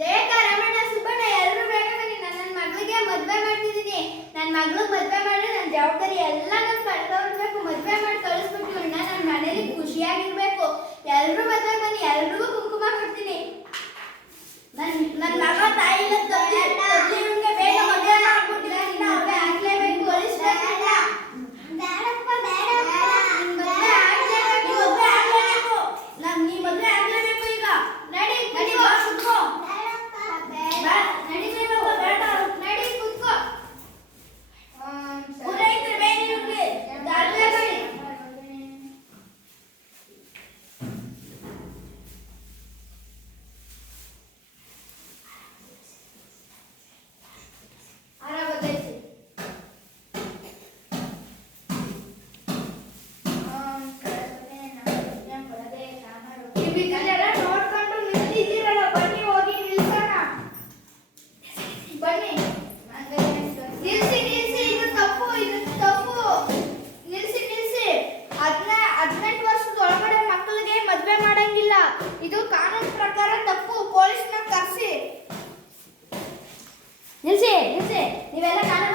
ಜಯಕ ರಮಣ ಸುಬ್ಬಣ್ಣ ಎಲ್ಲರೂ ಬೇಕಾಗಿ ನನ್ನ ಮಗಳಿಗೆ ಮದುವೆ ಮಾಡ್ತಿದ್ದೀನಿ. ನನ್ನ ಮಗಳಿಗೆ ಮದುವೆ ಮಾಡಿದ್ರೆ ನನ್ನ ಜವಾಬ್ದಾರಿ ಎಲ್ಲ ನಾನು ಕಳ್ಕೊಳ್ಬೇಕು ಮದುವೆ ಮಾಡಿ ಕಳಿಸ್ಬಿಟ್ಟು ಇವನ್ನ ನನ್ನ ಮನೇಲಿ ಖುಷಿಯಾಗಿರ್ಬೇಕು. ಎಲ್ಲರೂ ಮದುವೆ ಬನ್ನಿ. ಎಲ್ರಿಗೂ ಕುಂಕುಮ ಕೊಡ್ತೀನಿ. ನನ್ನ ನನ್ನ ಮಗ ತಾಯಿ അല്ലേ നീ വല്ല കാണാൻ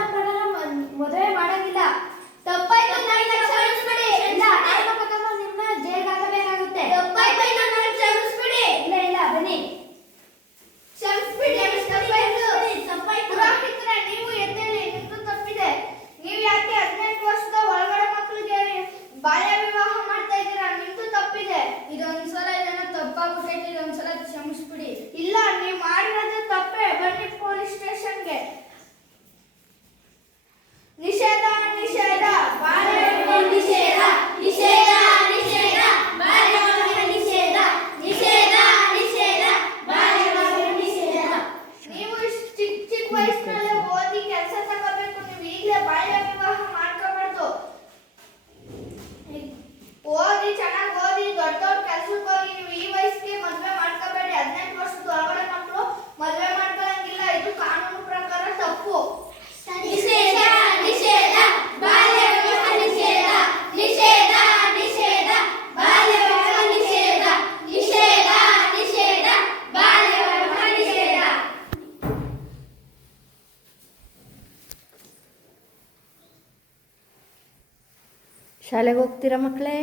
ಶಾಲೆಗೆ ಹೋಗ್ತೀರಾ ಮಕ್ಕಳೇ?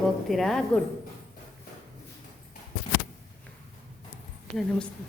ಹೋಗ್ತೀರಾ? ಗುಡ್. ನಮಸ್ತೆ.